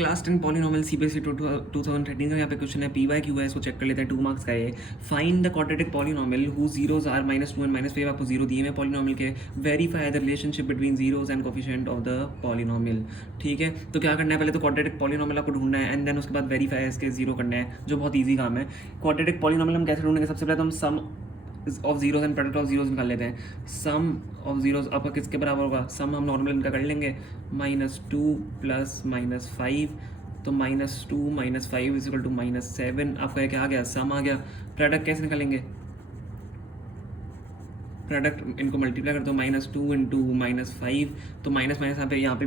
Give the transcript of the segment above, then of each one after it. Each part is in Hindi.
क्लास 10 पॉलिनोमियल सीबीएसई 2013 का यहाँ पे क्वेश्चन है पीवाई है, इसको चेक कर लेते हैं। 2 मार्क्स का है। Find the quadratic polynomial whose zeroes are -2 and -5। आपको जीरो दिए हुए पॉलिनोमियल के। Verify the relationship between zeroes and coefficient of the polynomial. ठीक है, तो क्या करना है, पहले तो क्वाड्रेटिक पॉलिनोमियल आपको ढूंढना है एंड देन उसके बाद वेरीफाई इसके जीरो करना है, जो बहुत ईजी काम है। क्वाड्रेटिक पॉलिनोमियल हम कैसे ढूंढेंगे? सबसे पहले तो हम sum of zeros and product of zeros निकाल लेते हैं। सम ऑफ जीरोज आपका किसके बराबर होगा? सम हम नॉर्मल इनका कर लेंगे, -2 + -5, तो -2 - 5 = -7। आपका क्या आ गया? सम आ गया। प्रोडक्ट कैसे निकालेंगे? प्रोडक्ट इनको मल्टीप्लाई कर दो, -2 × -5, तो माइनस माइनस यहाँ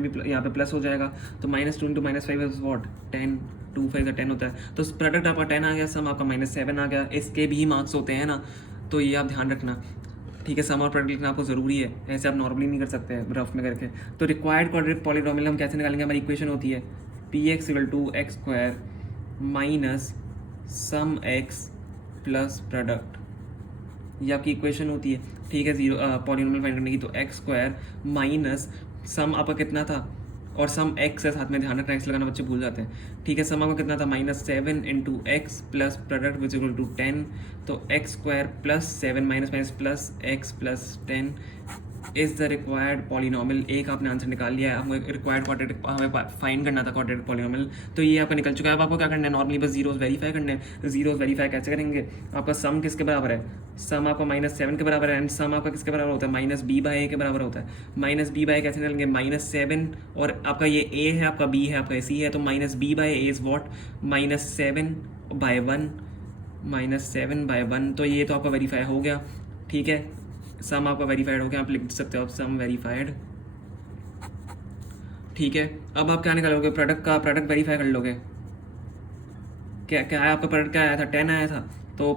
पे प्लस हो जाएगा। तो -2 × -5 इज व्हाट? 10। 2 5 10 होता है। तो प्रोडक्ट आपका 10 आ गया, सम आपका -7 आ गया। इसके भी मार्क्स होते हैं ना, तो ये आप ध्यान रखना। ठीक है, सम और प्रोडक्ट लिखना आपको ज़रूरी है, ऐसे आप नॉर्मली नहीं कर सकते रफ में करके। तो रिक्वायर्ड क्वाड्रेटिक पॉलिनोमियल हम कैसे निकालेंगे? हमारी इक्वेशन होती है px = x² - सम x प्लस प्रोडक्ट, ये आपकी इक्वेशन होती है। ठीक है, जीरो पॉलिनोमियल फाइंड करने की। तो x² माइनस सम आपका कितना था, और सम x है साथ में, ध्यान रखना, x लगाना बच्चे भूल जाते हैं। ठीक है, सम आपका कितना था? -7 × x plus product which equal to 10। तो x² + 7 minus plus x + 10 is the required polynomial. एक आपने आंसर निकाल लिया है। हमें रिक्वायर्ड क्वाड्रेटिक हमें फाइंड करना था क्वाड्रेटिक पॉलिनोमियल, तो ये आपका निकल चुका है। अब आपको क्या करना है? नॉर्मली बस जीरोस वेरीफाई करने हैं। जीरोस वेरीफाई कैसे करेंगे? आपका सम किसके बराबर है? सम आपका -7 के बराबर है, एंड सम आपका किसके बराबर होता है? -b/a के बराबर होता है। -b/a कैसे निकलेंगे? -7, और आपका ये a है, आपका b है, आपका c है, तो -b/a इज़ वॉट? -7/1। -7/1, तो ये तो आपका वेरीफाई हो गया। ठीक है, सम आपका वेरीफाइड हो गया, आप लिख सकते हो आप सम वेरीफाइड। ठीक है, अब आप क्या निकालोगे? प्रोडक्ट का प्रोडक्ट वेरीफाई कर लोगे। क्या क्या आया आपका? प्रोडक्ट क्या आया था? 10 आया था। तो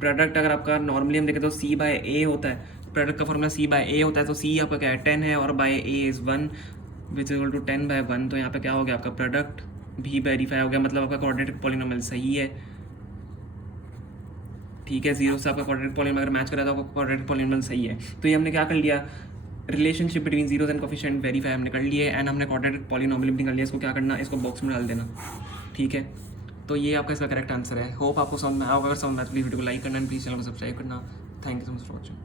प्रोडक्ट अगर आपका नॉर्मली हम देखें तो c/a होता है। प्रोडक्ट का फॉर्मूला c/a होता है, तो c आपका क्या है? 10 है, और by a is 1 which equal to 10/1। तो यहाँ पे क्या हो गया? आपका प्रोडक्ट भी वेरीफाई हो गया, मतलब आपका क्वाड्रेटिक पॉलिनोमियल सही है। ठीक है, जीरो से आपका क्वाड्रेटिक पॉलिनोमियल अगर मैच करा तो आपका क्वाड्रेटिक पॉलिनोमियल सही है। तो ये हमने क्या कर लिया? Relationship between zeros and coefficient verify हमने कर लिए, एंड हमने क्वाड्रेटिक पॉलिनोमियल भी कर लिया। इसको क्या करना? इसको बॉक्स में डाल देना। ठीक है, तो ये आपका इसका करेक्ट आंसर है। होप आपको समझ में आया होगा। अगर समझ में आया तो प्लीज़ वीडियो को लाइक करना एंड प्लीज़ चैनल को सब्सक्राइब करना। Thank you so much for watching.